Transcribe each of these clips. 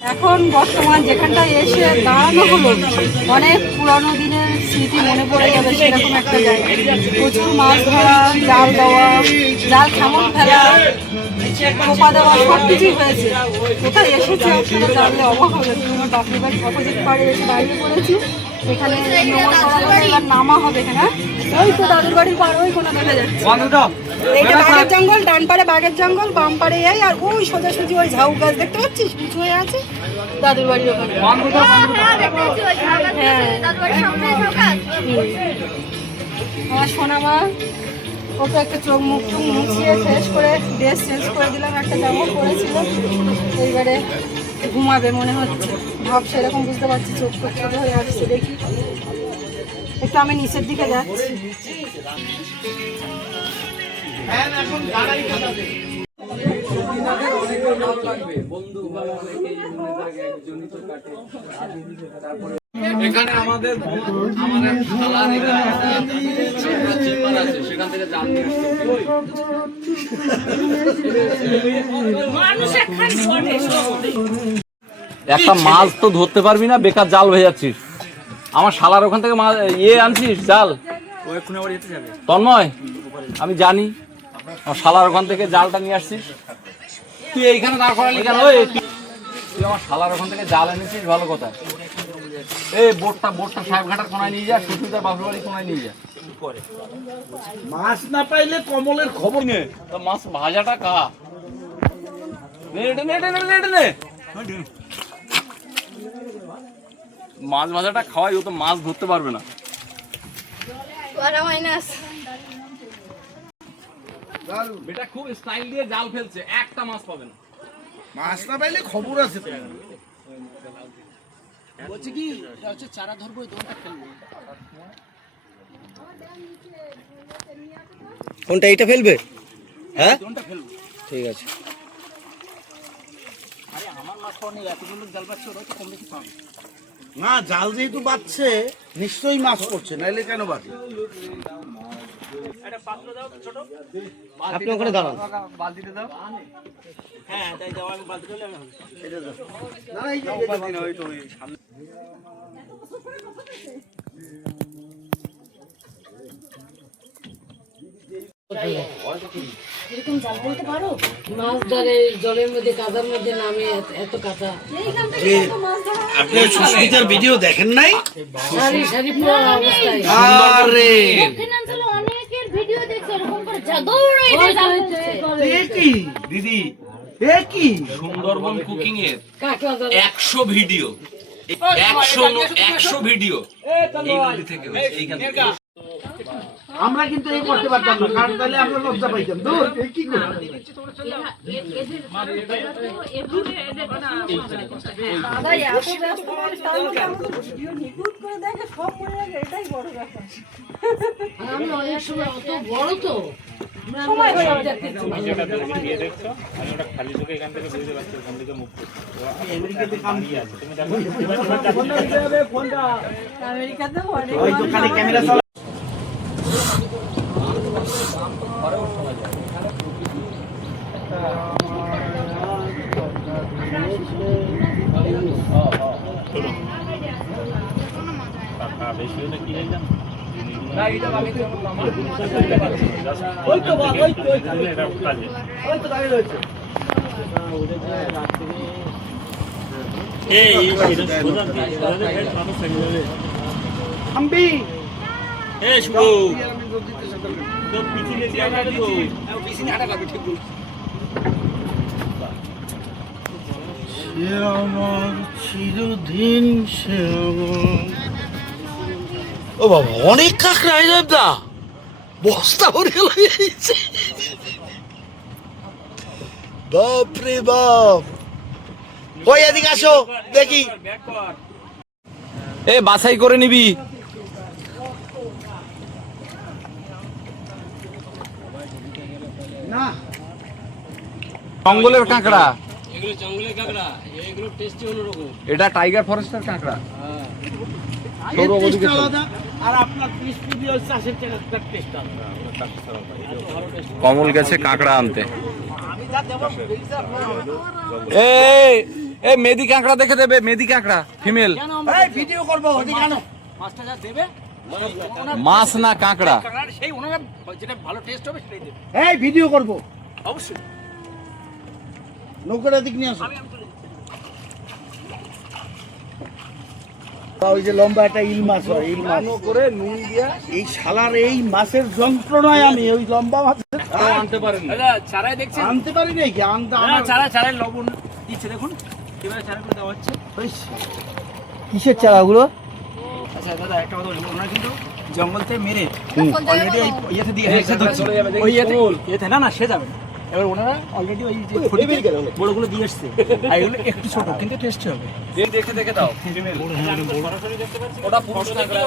এখন বর্তমান যেখানটায় এসে দাঁড়ানো হলো অনেক পুরানো দিনের স্মৃতি মনে পড়ে যাবে সেরকম একটা জায়গা। প্রচুর মাছ ধরা, জাল দেওয়া, জাল খামন ফেলা, খোপা দেওয়া সব কিছুই হয়েছে। কোথায় এসেছে আপনারা জানলে অবাক হবে। আমার বাপের বাড়ির অপোজিট পাড়ে এসে দাঁড়িয়ে পড়েছি। এখানে এবার নামা হবে এখানে। ওই তো দাদুর বাড়ির পাড় ওই কোনো দেখা যাচ্ছে। এইটা বাঘের জঙ্গল, ডান পাড়ে বাঘের জঙ্গল, বাম পাড়ে এই আর ওই সোজাসুজি ওই ঝাউ গাছ দেখতে পাচ্ছিস উঁচু হয়ে আছে দাদুর বাড়ির ওখানে। হ্যাঁ আমার সোনামা ওকে একটা চোখ মুখ টুক মুছিয়ে ফ্রেশ করে ড্রেস চেঞ্জ করে দিলাম, একটা জামা পরেছিল। এইবারে ঘুমাবে মনে হচ্ছে, ভাব সেরকম বুঝতে পারছি। চোখ টোক ছোটো হয়ে আসছে। দেখি একটু আমি নিচের দিকে যাচ্ছি। এখানে আমাদের আছে, সেখান থেকে জাল নিয়ে একটা মাছ তো ধরতে পারবি না, বেকার জাল হয়ে যাচ্ছিস। আমার শালার ওখান থেকে মাছ আনছিস জাল তন্ময়, আমি জানি আমার শালার ওখান থেকে জালটা নিয়ে আসছিস। তুই এইখানে দাঁড় করালি কেন? তুই আমার শালার ওখান থেকে জাল এনেছিস, ভালো কথা। এই বোটটা সাহেব ঘাটার কোনায় নিয়ে যা, সুস্মিতার বাপের বাড়ি কোনায় নিয়ে যা। মাছ না পাইলে কমলের খবর নেই। মাছ ভাজাটা কা মাছ ভাজাটা খাওয়াই, ও তো মাছ ধরতে পারবে না। বেটা খুব স্টাইল দিয়ে জাল ফেলছে, একটা মাছ পাবে না। মাছ না পাইলে খবর আছে তো। বলছি কি হচ্ছে চারা ধরবো, দোনটা ফেলবো। কোনটা এটা ফেলবে? হ্যাঁ দোনটা ফেলবো, ঠিক আছে। আরে আমার মাছ পাওয়া নেই, এতগুলো জাল পাচ্ছে, ওরা তো কম বেশি পাবে না, জাল যেহেতু বাচ্ছে নিশ্চয়ই মাছ পড়ছে, নাইলে কেন বাজে? আপনি ওখানে দাঁড়ান। বালতিতে দাও। হ্যাঁ তাই দেওয়া, আমি বাদ করলে হবে। না এই যে মাছ ধরে জলের মধ্যে কাদার মধ্যে নামে এত কাদা। আপনি সুস্মিতার ভিডিও দেখেন নাই? সারি সারি পুরো অবস্থায়। আরে অনেকের ভিডিও দেখছে এরকম করে দৌড়ে এ কি দিদি, এ কি সুন্দরবন কুকিং এর কাকে 100 ভিডিও, 100 ভিডিও এই নদী থেকে হয়েছে, এইখান থেকে। আমরা কিন্তু এই করতে পারতাম না, কারণ তাহলে আমরা লজ্জা পাইতাম। দূর এই কি করে দাদা এত ব্যস্ত মানুষ, তার মধ্যে আমাদের ভিডিও নিখুঁত করে দেখে সব মনে যাবে, এটাই বড় ব্যাপার। আমি অনেক সময় অত বড় তো সময় হয়ে যাচ্ছে। আমেরিকাতে ওই দোকানে ক্যামেরা চালা। সে আমার চিরদিন, সে আমার। ও বাবা, অনেক কাঁকড়া দা, বস্তা ভরে লাগিয়েছে। বাপ রে বাপ। ওই এদিকে আসো দেখি। এ বাছাই করে নিবি। না জঙ্গলের কাঁকড়া, এগুলো জঙ্গলের কাঁকড়া, এগুলো টেস্টি অন্যরকম। এটা টাইগার ফরেস্টের কাঁকড়া। আর আপনার 30 দিয়ে চাষের টাকার টেস্ট আলাদা। কমল গেছে কাঁকড়া আনতে। আমি যা দেব এই এই মেদি কাঁকড়া দেখে দেবে, মেদি কাঁকড়া ফিমেল। এই ভিডিও করবো ওদিকে আনো। মাছটা যা দেবে মাছ না কাঁকড়া? কাঁকড়ার সেই ওনারা যেটা ভালো টেস্ট হবে সেটাই দেবে এই ভিডিও করবো, অবশ্যই। নৌকাটা দিক নিয়ে আসো। ওই যে লম্বা একটা ইল মাছ হয়, ইল মাছ করে নুন দিয়া, এই শালার এই মাছের যন্ত্রণায় আমি ওই লম্বা মাছ আনতে পারেন না। দাদা চারাই দেখছেন? আনতে পারি নাকি? আনতে দাদা চারাই লবণ দিচ্ছে দেখুন, এবারে চারা করে দেওয়া হচ্ছে। কিসের চারাগুলো? আচ্ছা দাদা একটা কথা বলি, ওনারা কিন্তু জঙ্গল থেকে মেরে অলরেডি ওই ইয়েতে দিয়ে রেখে দিচ্ছে। চলে যাবে, দেখি ওই ইয়েতে ফুল। ইয়েতে না সে যাবে না। এবার ওনারা অলরেডি ওই যে বড়গুলো দিয়ে এসছে, আর এগুলো একটু ছোট কিন্তু টেস্টি হবে। দেখে দেখে দাও ফিমেল। ওটা পুরুষ কাঁকড়া।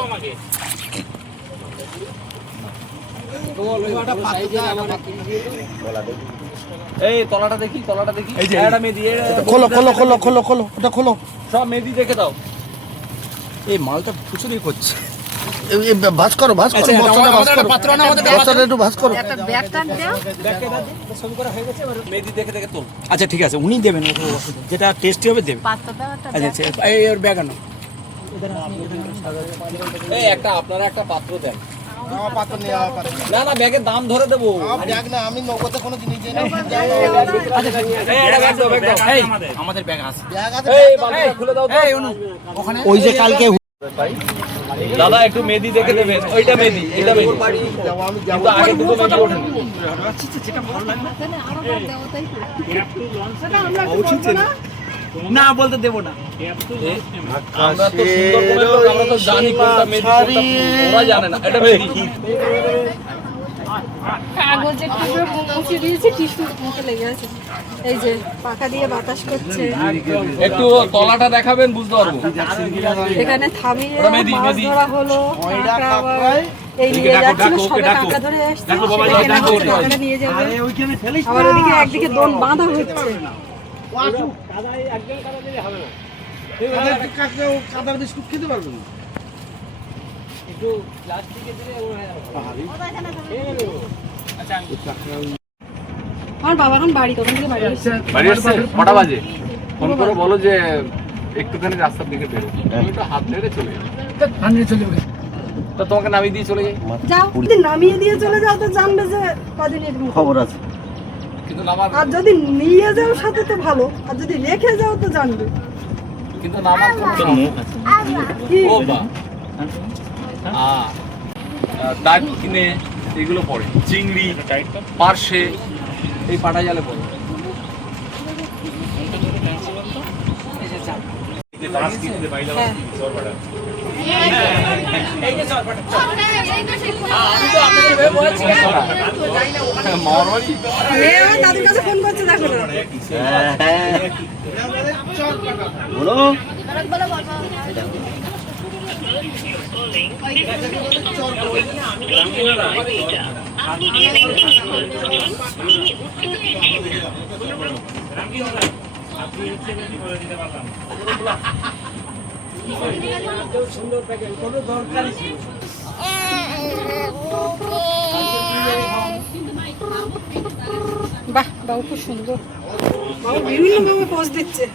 এই তলাটা দেখি, তলাটা দেখি। এটা মেদি, খোলো খোলো খোলো খোলো খোলো, ওটা খোলো। সব মেদি দেখে দাও। এই মালটা প্রচুরই করছে। ভাজ করো, ভাজ করো, বস্তাটা ভাজ করো, পাত্র না আমাদের বস্তাটা একটু ভাজ করো। একটা ব্যাগ টানতে ছবি করা হয়ে গেছে। মেদি দেখে দেখে তোল। আচ্ছা ঠিক আছে, উনি দেবেন, যেটা টেস্টি হবে দেবেন। পাত্তা দাও একটা আচ্ছা আচ্ছা, এই ওর ব্যাগ আনো। এই একটা আপনারা একটা পাত্র দেন। আমার পাত্র নেই, আমার পাত্র নেই। না না, ব্যাগের দাম ধরে দেবো। আমার ব্যাগ না, আমি নৌকাতে কোনো জিনিস দিই না। এই এটা ব্যাগ দাও, ব্যাগ দাও। এই আমাদের ব্যাগ আছে। ব্যাগ আছে, এই বালতিটা খুলে দাও তো। ওখানে ওই যে কালকে দাদা একটু মেদি দেখে দেবেন। ওইটা মেদি, এটা মেদি। কিন্তু আগে দুটো মেদি ওঠেন। না বলতে দেবো না। আমরা তো সুন্দরবনের লোক, আমরা তো জানি কোনটা মেদি কোনটা ওরা জানে না। এটা মেদি। কাগজের টুকরো মুছে দিয়েছি, টিস্যুর মতো লেগে আছে। এই যে পাখা দিয়ে বাতাস করছে, একটু তলাটা দেখাবেন, বুঝতে পারবো। এখানে থামিয়ে ওটা মেদি, মাছ মেদি। ধরা হলো। কাঁকড়া আবার এই নিয়ে যাচ্ছিল, সবে কাঁকড়া ধরে এসছে, সেখানে আবার কাঁকড়া নিয়ে যাবে। ওইখানে ফেলিস। আবার ওদিকে একদিকে দোন বাঁধা হচ্ছে। কাদার বিস্কুট খেতে পারবে না। আমার বাবা এখন বাড়ি, তখন থেকে বাড়ি আসছে। বাড়ি আসছে কটা বাজে? ফোন করে বলো যে একটুখানি রাস্তার দিকে বেরো। আমি তো হাত ধরে চলে যাবো। তো তোমাকে নামিয়ে দিয়ে চলে যাই। যাও, যদি নামিয়ে দিয়ে চলে যাও তো জানবে যে কদিন এরকম খবর আছে। কিন্তু নামার, আর যদি নিয়ে যাও সাথে তো ভালো, আর যদি রেখে যাও তো জানবে। কিন্তু নামার কোনো কি ও বা ডাক কিনে এগুলো পড়ে, চিংড়ি, পার্শে, এই পাটা জালে পড়ে। মারবাড়ি মেয়ে আমার দাদুর কাছে ফোন করছে, দেখো না। বলো বাহ, বাবু খুব সুন্দর। বাবু বিভিন্ন ভাবে পোজ দিচ্ছে।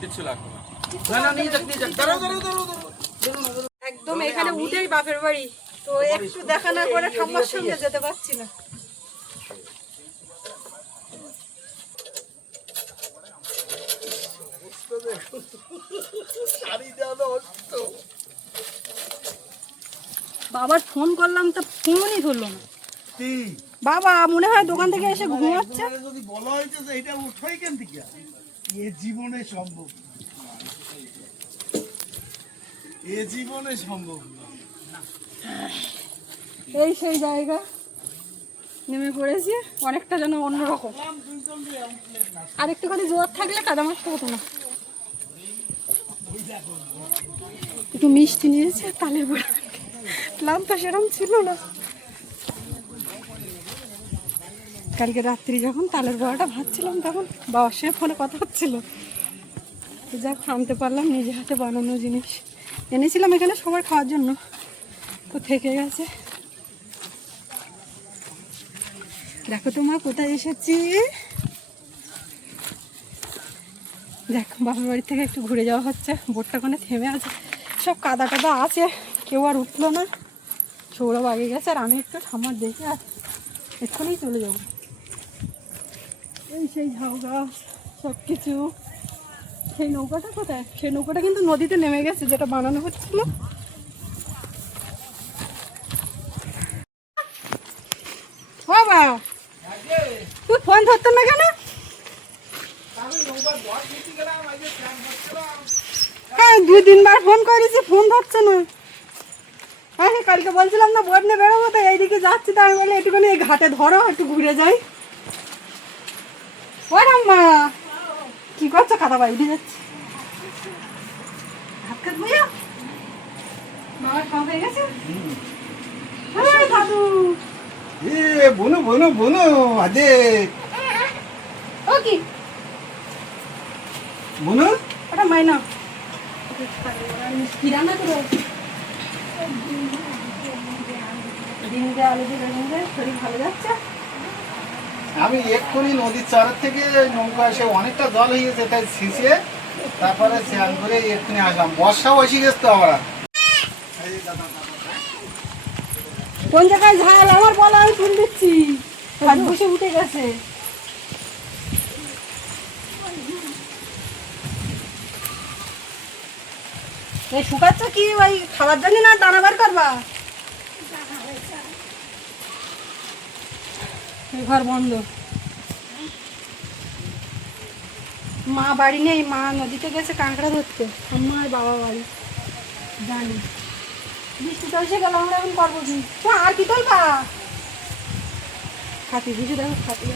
কিচ্ছু লাগবে না। একদম এখানে উঠেই বাপের বাড়ি, তো একটু দেখা না করে ঠাম্মার সঙ্গে যেতে পারছি না। বাবার ফোন করলাম তো ফোনই ধরলো না। বাবা মনে হয় দোকান থেকে এসে ঘুমাচ্ছে। যদি বলা হয়েছে যে এটা উঠোই কেন থেকে, এ জীবনে সম্ভব না। এ জীবনে সম্ভব না। এই সেই জায়গা নেমে পড়েছি, অনেকটা যেন অন্যরকম। আর একটুখানি জোর থাকলে কাদা মাছটা হতো না। একটু মিষ্টি নিয়েছে, তালের বড়া, লামটা সেরকম ছিল না। কালকে রাত্রি যখন তালের বড়াটা ভাজছিলাম, তখন বাবার সঙ্গে ফোনে কথা হচ্ছিল, যাক আনতে পারলাম নিজে হাতে বানানো জিনিস। এনেছিলাম এখানে সবার খাওয়ার জন্য, তো তো থেকে গেছে। দেখো তোমার কোথায় এসেছি। দেখো বাপের বাড়ি থেকে একটু ঘুরে যাওয়া হচ্ছে, বোটটা ওখানে থেমে আছে, সব কাদা টাদা আছে, কেউ আর উঠলো না, সৌরভ আগে গেছে আর আমি একটু সামার দেখে আর এক্ষুনি চলে যাবো। এই সেই ঝাউ গাছ সব কিছু। সেই নৌকাটা কোথায়? সেই নৌকাটা কিন্তু নদীতে নেমে গেছে, যেটা বানানো হচ্ছিল। বাবা তুই ফোন ধরতো না কেন? হ্যাঁ 2-3 বার ফোন করেছি, ফোন ধরছে না। হ্যাঁ কালকে বলছিলাম না বোট নিয়ে বেরোবো, তো এইদিকে যাচ্ছি, তাই বলে একটুখানি এই ঘাটে ধরো, একটু ঘুরে যাই। ও মা কি করছো? খাতা বাইরে যাচ্ছি। ভাত খাত বুঝো বাবার খাওয়া হয়ে গেছে? হ্যাঁ দাদু বনু বনু বনু আদে ও কি বনু ওটা মাইনা কি রান্না করো? ডিম দিয়ে আলু দিয়ে বেগুন দিয়ে। শরীর ভালো যাচ্ছে? আমি এক্ষুনি নদীর চারের থেকে নৌকা এসে অনেকটা জল হয়ে গেছে, তাই ছিঁচে তারপরে স্নান করে এক্ষুনি আসলাম। বর্ষাও এসে গেছে তো আবার। কোন জায়গায় ঝাল আমার বলা, আমি তুলে দিচ্ছি। হাত বসে উঠে গেছে। এই শুকাচ্ছ কি ওই খাবার জন্য না দানা বার করবা? ঘর বন্ধ। মা বাড়ি নেই, মা নদীতে গেছে কাঁকড়া ধরতে। আমার বাবা বাড়ি জানি। বৃষ্টি তো এসে গেল, আমরা এখন করবো কি? আর কি তোলবা? খাতি বুঝে দেখো, খাতি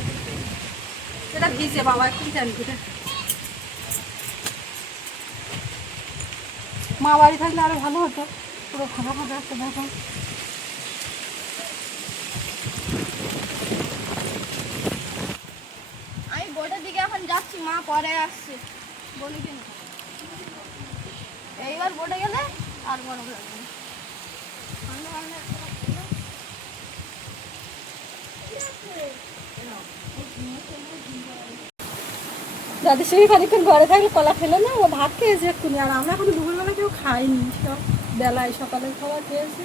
এটা ভিজে বাবা, কি জানি এটা। মা বাড়ি থাকলে আরো ভালো হতো, পুরো ফাঁকা ফাঁকা একটা দেখো। আমি বোটের দিকে এখন যাচ্ছি, মা পরে আসছে, বলি কেন এইবার বোটে গেলে আর গরম লাগবে না। যাদের সঙ্গে খানিক্ষণ ঘরে থাকলে কলা খেলো না, ও ভাত খেয়েছে এক্ষুনি। আর আমরা এখন দুপুরবেলা কেউ খাইনি, সব বেলায় সকালের খাবার খেয়েছে।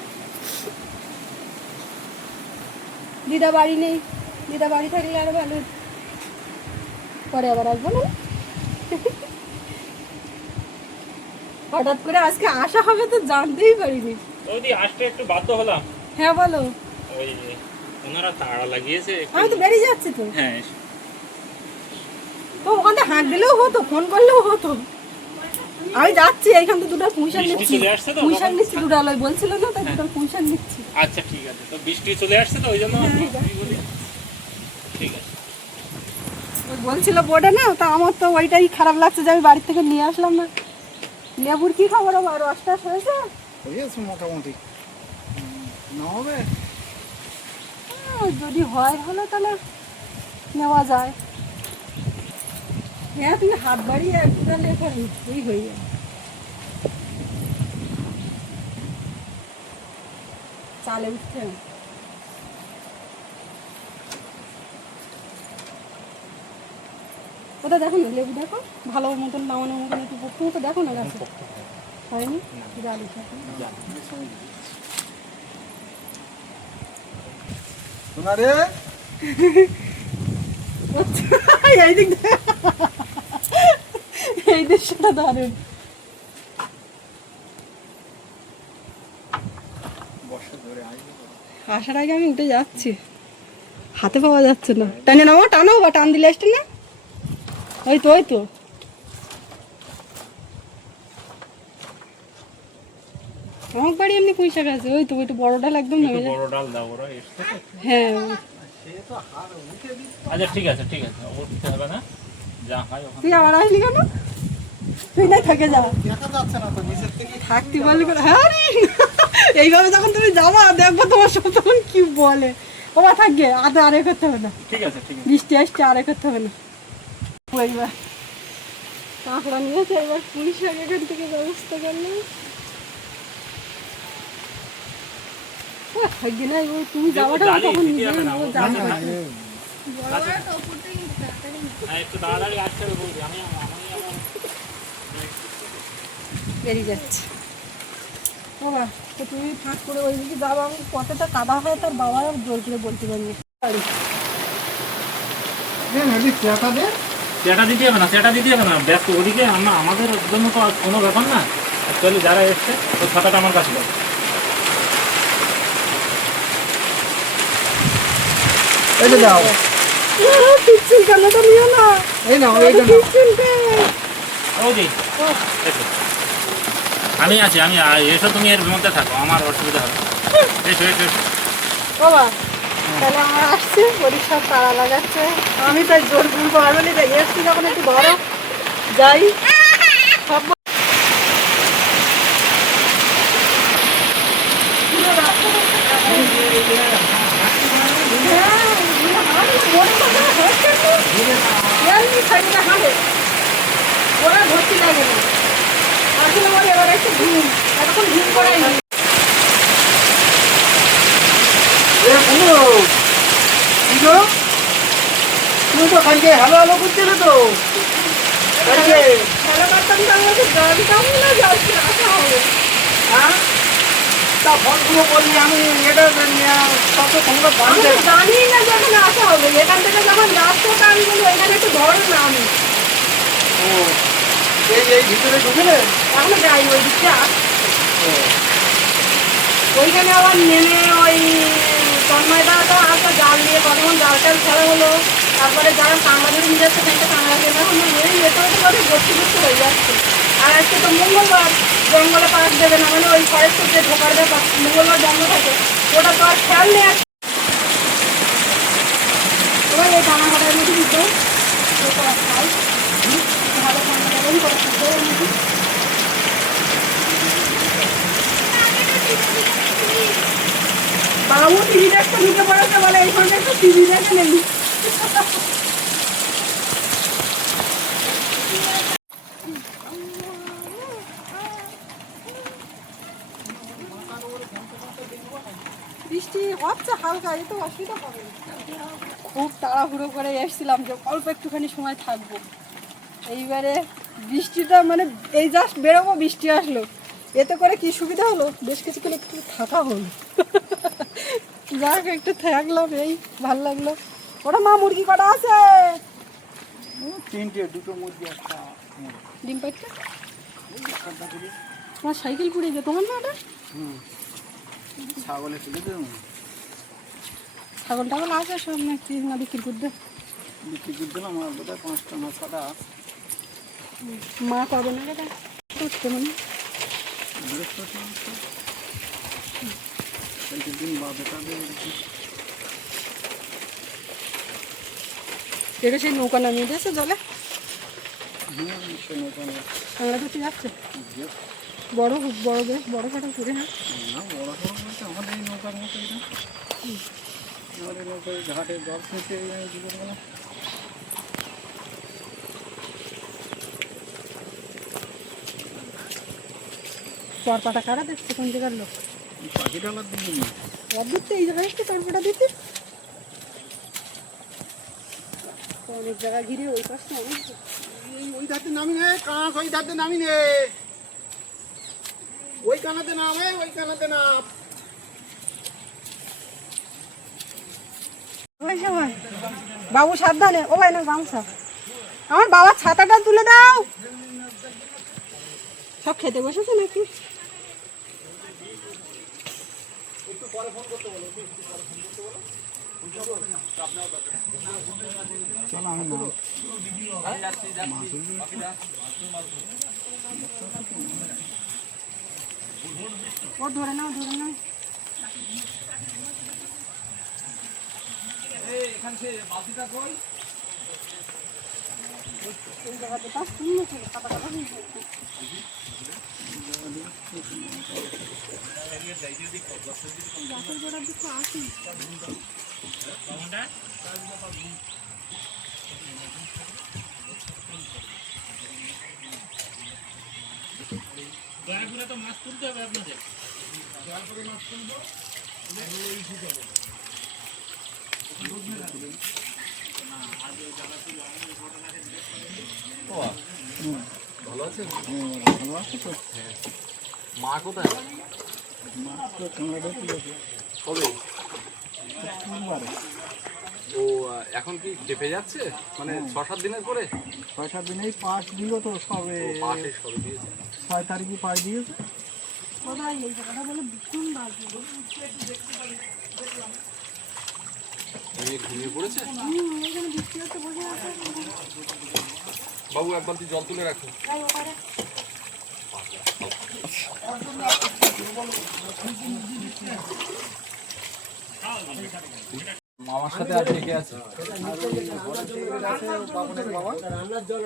দিদা বাড়ি নেই, দিদা বাড়ি থাকলে আরো ভালো। পরে আবার আসবো না। হঠাৎ করে আজকে আসা হবে তো জানতেই পারিনি। ওদি আসতে একটু বাধ্য হলাম। হ্যাঁ বলো। ওই ওনারা তাড়া লাগিয়েছে। আমি তো বেরিয়ে যাচ্ছি তো। হ্যাঁ তো ওখানে হাঁক দিলেও হতো, ফোন করলেও হতো। আমি যাচ্ছি, এইখান থেকে দুটো পুঁইশাক নিচ্ছি। পুঁইশাক নিচ্ছি দুটো আলোয় বলছিল না, তাই দুটো পুঁইশাক নিচ্ছি। আচ্ছা ঠিক আছে, তো বৃষ্টি চলে আসছে তো ওই জন্য ঠিক আছে। বলছিল বোর্ডে না, তা আমার তো ওইটাই খারাপ লাগছে যে আমি বাড়ির থেকে নিয়ে আসলাম না। লেবুর কি খবর? আবার রসটা হয়েছে? হয়েছে মোটামুটি। না হবে যদি হয় হলে তাহলে নেওয়া যায়। হ্যাঁ তুমি হাত বাড়িয়ে এক দুটালে করে এই হয়ে যায়। চালে উঠতে ওটা দেখো না, লেবু দেখো ভালো মতন নামানোর মতন একটু পক্ষ মতো দেখো না গাছে হয়নি। জালি সোনারে এই দিক এই দৃশ্যটা দারুণ। আসার আগে আমি উঠে যাচ্ছি, হাতে পাওয়া যাচ্ছে না। টানে নামো, টানো বা টান দিলে আসতে না। ওই তো ওই তো আমার বাড়ি এমনি পুঁইশাক আছে। ওই তো ওইটা বড় ডাল একদম নেমে যায়। বড় ডাল দাও ওরা এসছে। হ্যাঁ আচ্ছা ঠিক আছে ঠিক আছে, উঠতে হবে না, যা হয় ওখানে। তুই আবার আসলি কেন? তুই না থেকে যা, দেখা যাচ্ছে না তো নিচের থেকে। থাকতে বললি করে। হ্যাঁ রে এইভাবে যখন তুমি যাবা দেখবো তোমার সব তখন কি বলে। ওবা থাকবে আদৌ আরে করতে হবে না। ঠিক আছে ঠিক আছে। বৃষ্টি আসছে আরে করতে হবে না। এইবার কাঁকড়া নিয়েছে, এবার পুলিশ এখান থেকে ব্যবস্থা করলো। থাকবে না, ওই তুমি যাওয়াটা তখন নিজে যাবে। হ্যাঁ, একটু তাড়াতাড়ি আসতে হবে বলছি আমি বেরিয়ে যাচ্ছে বাবা। তো তুমি ফাঁক করে ওই দিকে যাবো, আমি কতটা কাদা হয় তার বাবা জোর করে বলতে পারবে। চেটা দিতে হবে না, চেটা দিতে হবে না, ব্যস্ত ওদিকে আমাদের জন্য তো আর কোনো ব্যাপার না। অ্যাকচুয়ালি যারা এসছে ওই খাতাটা আমার কাছে দাও। এটা দাও, পিচ্ছিল কেনটা নিও না, এই নাও এইটা নাও। পিচ্ছিলটা ওদি এসো, আমি আছি, আমি এসো, তুমি এর মধ্যে থাকো, আমার অসুবিধা হবে। এসো এসো এসো। বাবা। তাহলে আমার আসছে পরীক্ষার তাড়া লাগাচ্ছে, আমি তাই জোর করবো আর বলি তাই এসছি যখন একটু ধরো যাই। সব ওরা ভর্তি লাগে না আসলে আমার এবার একটু ঘুম, এতক্ষণ ঘুম করাই নি। তুমি তো কালকে হ্যালো হ্যালো করছিলে তো কালকে, ভালো পারতাম তো আমাকে জানতাম না যাচ্ছি আসা হবে। হ্যাঁ? তা ফোনগুলো বললি আমি এটা তত সংবাদ আমি জানতে তো জানি না যে এখানে আসা হবে, এখান থেকে যখন যাচ্ছ তা আমি বলি এখানে একটু ধরো না। আমি ও এই ভিতরে ঢুকলে এখনো যাই ওই দিকটা, ওইখানে আবার নেমে ওই তন্ময়দা তো আসো জাল নিয়ে কতক্ষণ জাল টাল খেলা হলো, তারপরে যারা কাঁকড়া ধরে নিয়ে যাচ্ছে সেটা কাঁকড়া খেলা হলো, এই যেতে হতে করে ভর্তি ভর্তি হয়ে যাচ্ছে। আর আজকে তো মঙ্গলবার, জঙ্গলে পাক দেবে না, মানে ওই ফরেস্টের যে ঢোকার ব্যাপার, মঙ্গলবার বন্ধ থাকে, ওটা তো আর খেয়াল নেই। এবার এই দানা কাটার মধ্যে দিতে খাই ভালো ঠান্ডা করে খাবো এর মধ্যে। বাবু টিভি দেখতে ঢুকে পড়েছে বলে এইখানে একটু টিভি দেখে নেই। বৃষ্টি হচ্ছে হালকা, এই তো অসুবিধা হবে না। খুব তাড়াহুড়ো করে এসেছিলাম যে অল্প একটুখানি সময় থাকবো, এইবারে বৃষ্টিটা মানে এই জাস্ট বেরোবো বৃষ্টি আসলো, এতে করে কি সুবিধা হলো বেশ কিছুক্ষণ একটু থাকা হলো। যাক একটু থাকলাম, এই ভাল লাগলো। ওটা মা মুরগি কটা আছে? তিনটে, দুটো মুরগি একটা ডিম পাইটটা তোমার সাইকেল পুড়ে গেছে তোমার না? ওটা ছাগলে তুলে দেব, ছাগল টাগল আছে সব না কি না বিক্রি করতে? বিক্রি করে দিলাম, আমার বোধহয় 5টা না 6টা। মা কবে না এটা করতে মানে দিন বাদে তাদের এটা সেই নৌকা নামিয়ে দিয়েছে জলে, আমরা তো যাচ্ছে বড় বড় বেশ বড় খাটো করে। হ্যাঁ না বড় বড় বলতে আমাদের এই নৌকার মতো এটা, আমাদের নৌকায় ঘাটে জল খেতে জীবনগুলো। চরপাটা কারা দেখছে কোন জায়গার লোক? পাখি ডালার দিন অদ্ভুত তো এই জায়গায় একটু চরপাটা দিতে অনেক জায়গা ঘিরে ওই পাশটা অনেক। ওই ধাতে নামি নে, কাঁচ ওই ধাতে নামি নে, ওই কানাতে নাম, ওই কানাতে নাম। বাবু সাবধানে, ও ভাই না গামছা, আমার বাবার ছাতাটা তুলে দাও। সব খেতে বসেছে নাকি? ও ধরে নাও ধরে নাও। দয়াপুরে তো মাছ তুলতে হবে আপনাদের। ভালো আছে? ভালো আছে তো? মা কোথায়? কবে? ও এখন কি চেপে যাচ্ছে, মানে 6-7 দিনের পরে? 6-7 দিনেই পাস দিল তো সবে, পাশে সবে দিয়েছে। 6 তারিখে পাস দিয়েছে। মেয়ে ঘুমিয়ে পড়েছে? বাবু এক বালতি জল তুলে রাখো। মামার সাথে আর কে কে আছে?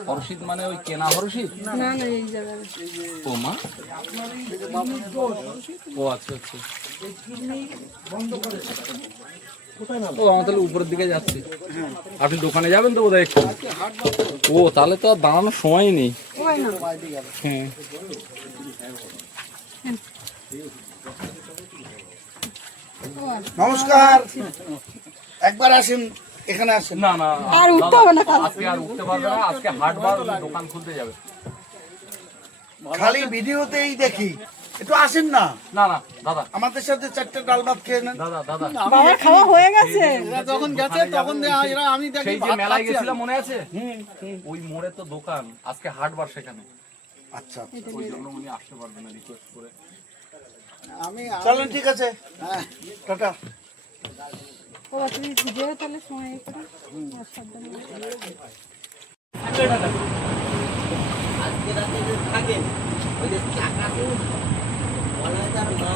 হরশিদ মানে ওই কেনা হরশিদ? না না, এই জায়গায় ও মা, ও আচ্ছা আচ্ছা। ও আমার তাহলে উপরের দিকে যাচ্ছে। আপনি দোকানে যাবেন তো বোধহয় একটু? ও তাহলে তো আর দাঁড়ানোর সময়ই নেই। হ্যাঁ নমস্কার, একবার আসেন, এখানে আসেন। না না, আর উঠতে হবে না কাজ। আজকে আর উঠতে পারবে না, আজকে হাটবার দোকান খুলতে যাবে। খালি ভিডিওতেই দেখি, একটু আসেন না না না দাদা, আমাদের সাথে 4টা ডাল ভাত খেয়ে নেন। দাদা দাদা বাবার খাওয়া হয়ে গেছে। এরা যখন গেছে তখন এরা আমি দেখি সেই যে ভাত মেলায় খাচ্ছি গেছিলাম আমি। মনে আছে? ওই মোড়ে তো দোকান, আজকে হাটবার সেখানে, আচ্ছা ওই জন্য উনি আসতে পারবেন না, রিকোয়েস্ট করে। আমি চলেন, ঠিক আছে, হ্যাঁ টাটা। ও তুমি ভিডিও তাহলে সময় করে আজকে রাতে যে থাকেন ওই যে চাকাতে বলা হয় তার মা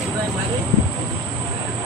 চূড়ায় মারে